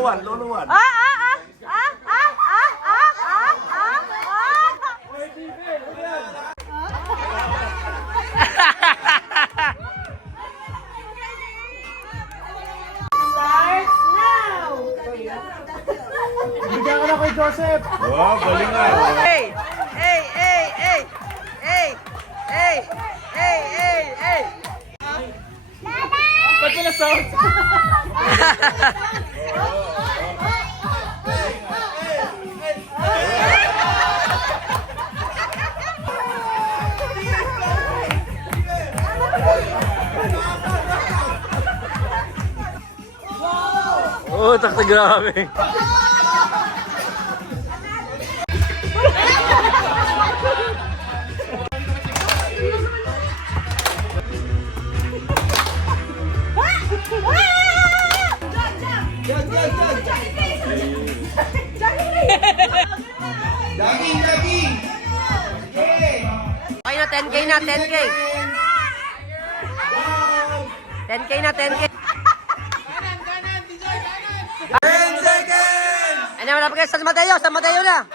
Lolo Juan. Bigyan ka na kay Joseph. Wow, galing nga. Hey! Hey! Hey! Hey! Hey! Hey! Hey! Hey! Hey! Ba't sila sound? Oh, takta grabe. Daging! Okay na, 10K na, 10K. 10K na, 10K. 10 seconds! Ano, malapit kayo, San Mateo, San Mateo na.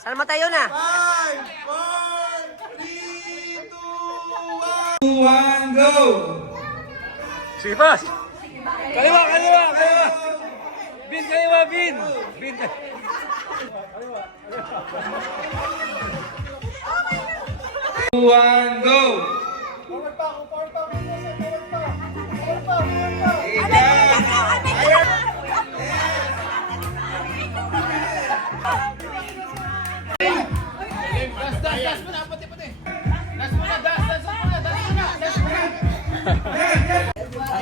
San Mateo na. 5, 4, 3, 2, 1, go! Sipas. Kaliwa! Bin, kaliwa, Bin! Bin! 2, 1, go!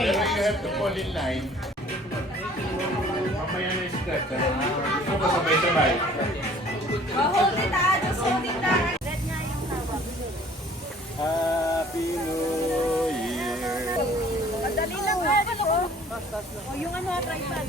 You have to fall in line. Mamaya na yung start. Sabay-sabay. Hold it just hold it Red nga yung tawag. Happy New Year. Madali lang. O yung tripod.